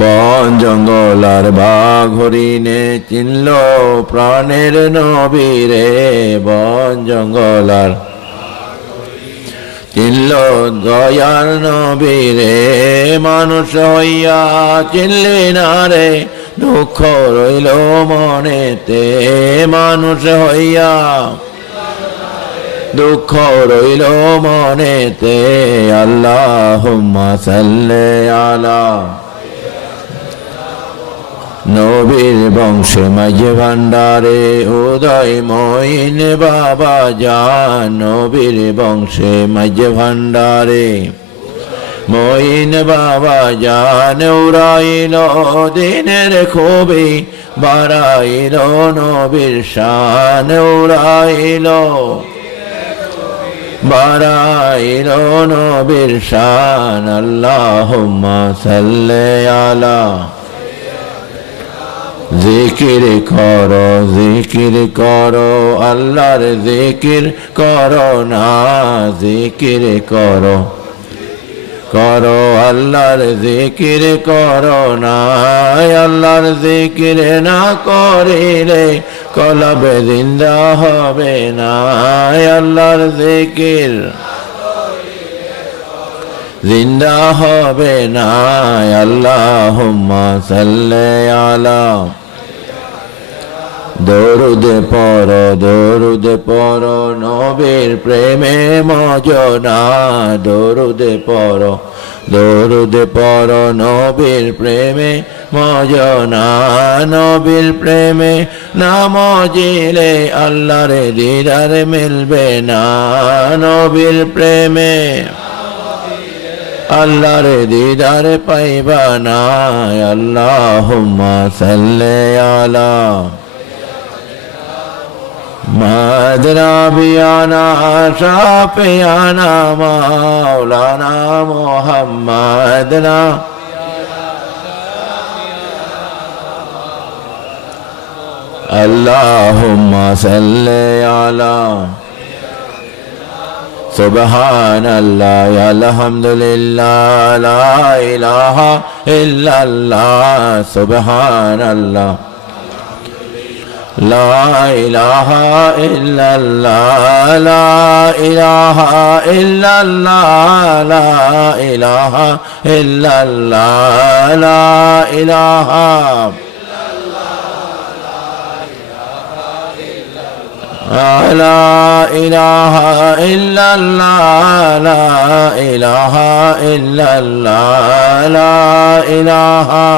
বন জঙ্গল আর বাঘ হরিণে চিনল প্রাণের নবীরে, বন জঙ্গল আর চিনল দয়ার নবীরে। মানুষ হইয়া চিনলি না রে, দুঃখ রইল মনেতে, মানুষ হইয়া দুঃখ রইল মনেতে। আল্লাহুম্মা সাল্লি আলা নবীর বংশে মাঝে ভান্ডারে উদয় মঈন বাবা জান, নবীর বংশে মাঝে ভান্ডারে মঈন বাবা জান। উড়াইল দিনের খুবই বাড়াইল নবীর শান, উড়াইল বাড়াইল নবীর শান। আল্লাহুম্মা সাল্লি আলা জিকির করো জিকির করো আল্লাহর জিকির করো না, জিকির করো করো আল্লাহর জিকির করো না। আল্লাহর জিকির না করিলে কলবে জিন্দা হবে না, আল্লাহর জিকির জিন্দা হবে না। আল্লাহুম্মা সাল্লি আলা দরুদ পড়ো দরুদ পড়ো নবীর প্রেমে মজনা, দরুদ পড়ো দরুদ পড়ো নবীর প্রেমে মজনা। নবীর প্রেমে না মজিলে আল্লাহর দিদার মিলবে না, নবীর প্রেমে আল্লাহর দিদার পাইবা না। আল্লাহুম্মা সাল্লি আলা মাদনা বিয়ানা শাফিয়ানা মাওলানা মুহাম্মাদনা। আল্লাহুম্মা সাল্লি আলা সুবহানাল্লাহ আলহামদুলিল্লাহ লা ইলাহা ইল্লাল্লাহ সুবহানাল্লাহ লা ইলাহা ইল্লাল্লাহ লা ইলাহা ইল্লাল্লাহ লা ইলাহা ইল্লাল্লাহ লা ইলাহা লা ইলাহা ইল্লাল্লাহ লা ইলাহা ইল্লাল্লাহ লা ইলাহা